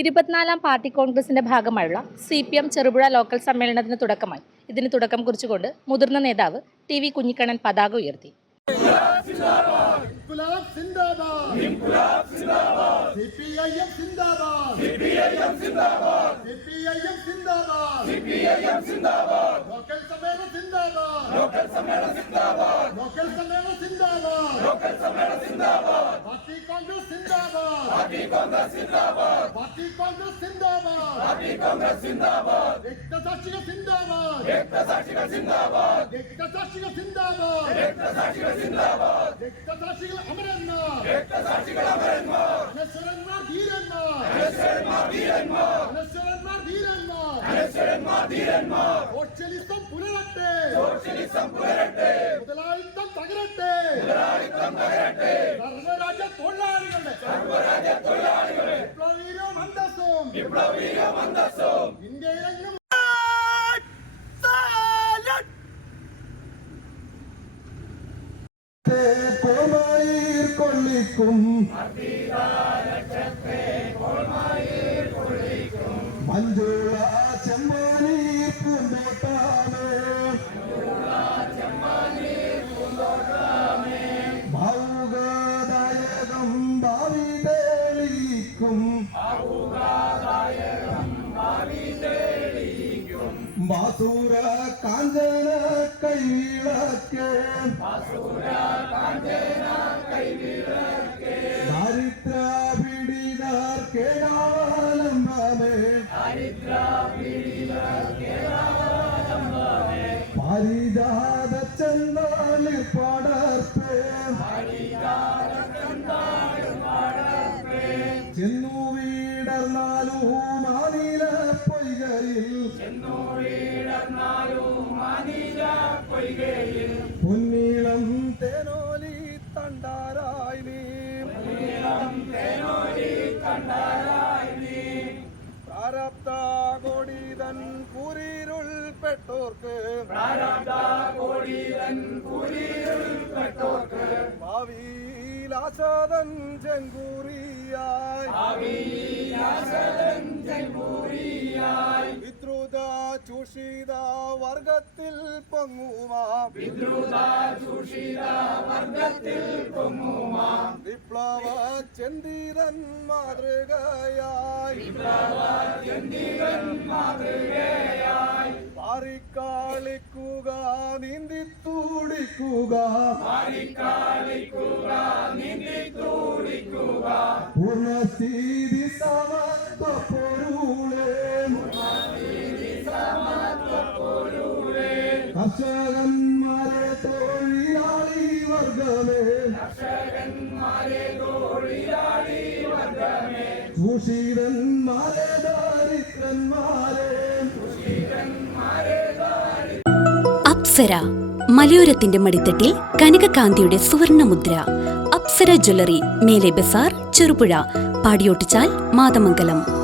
ഇരുപത്തിനാലാം പാർട്ടി കോൺഗ്രസിന്റെ ഭാഗമായുള്ള C P M Cherupuzha local സമ്മേളനത്തിന് തുടക്കമായി. ഇതിന് തുടക്കം കുറിച്ചുകൊണ്ട് മുതിർന്ന നേതാവ് ടി വി കുഞ്ഞിക്കണ്ണൻ പതാക ഉയർത്തി. സിപിഐഎം സിന്ദാബാദ്. ലോക്കൽ സമ്മേളനം സിന്ദാബാദ്. ലോക്കൽ സമ്മേളനം സിന്ദാബാദ്. ലോക്കൽ സമ്മേളനം സിന്ദാബാദ്. ലോക്കൽ സമ്മേളനം സിന്ദാബാദ്. പാർട്ടി കോൺഗ്രസ് സിന്ദാബാദ്. പാർട്ടി കോൺഗ്രസ് സിന്ദാബാദ്. പാർട്ടി കോൺഗ്രസ് സിന്ദാബാദ്. പാർട്ടി കോൺഗ്രസ് സിന്ദാബാദ്. രക്തസാക്ഷികൾ സിന്ദാബാദ്. രക്തസാക്ഷികൾ സിന്ദാബാദ്. രക്തസാക്ഷികൾ സിന്ദാബാദ്. രക്തസാക്ഷികൾ സിന്ദാബാദ്. രക്തസാക്ഷികൾ അമരന്മാർ. രക്തസാക്ഷികൾ അമരന്മാർ. അനശ്വരന്മാർ ധീരന്മാർ. അനശ്വരന്മാർ ധീരന്മാർ. അനശ്വരന്മാർ ധീരന്മാർ സോഷ്യലിസം പുലരട്ടെ. സോഷ്യലിസം പുലരട്ടെ. മുതലാളിത്തം തകരട്ടെ. മുതലാളിത്തം തകരട്ടെ. സർവരാജ്യ തൊഴിലാളികളുടെ സർവരാജ്യ തൊഴിലാളികളെ വിപ്ലവീരവും അന്തസ്സും വിപ്ലവീരവും അന്തസ്സും ഇന്ത്യയിലെങ്ങും കൊള്ളിക്കും മഞ്ജുള ചെമ്പാനീർ மாசூர காஞ்சன கைவிளக்கே. தாரித்ரா பிடிதார் கேடாவலம் பாரிஜாத சந்தாலி பாட വീടർന്നാലൂ മാനില പൊയ്കയിൽ. പൊന്നീളം തേനോലി തണ്ടാരായി നീ. പ്രാരബ്ധ കൊടിതൻ കുരിരുൾ പെട്ടോർക്ക്. ഭാവിയിലാശതൻ ചെങ്കൂറിയായി വിദ്രുത ചൂഷിത വർഗത്തിൽ പൊങ്ങുമാ. വിപ്ലവ ചന്ദിരൻ മാതൃകയായി. പാറിക്കാളിക്കുക നീന്തി തുടിക്കുക. പൂർണസ്ഥിതി കർഷകന്മാരെ തൊഴിലാളി വർഗമേ. ചൂഷിതന്മാരെ ദാരിദ്രന്മാരെ. അപ്സര മലയോരത്തിന്റെ മടിത്തട്ടിൽ കനകകാന്തിയുടെ സുവർണമുദ്ര. അപ്സര ജ്വല്ലറി മേലെ ബസാർ ചെറുപുഴ പാടിയോട്ടിച്ചാൽ മാതമംഗലം.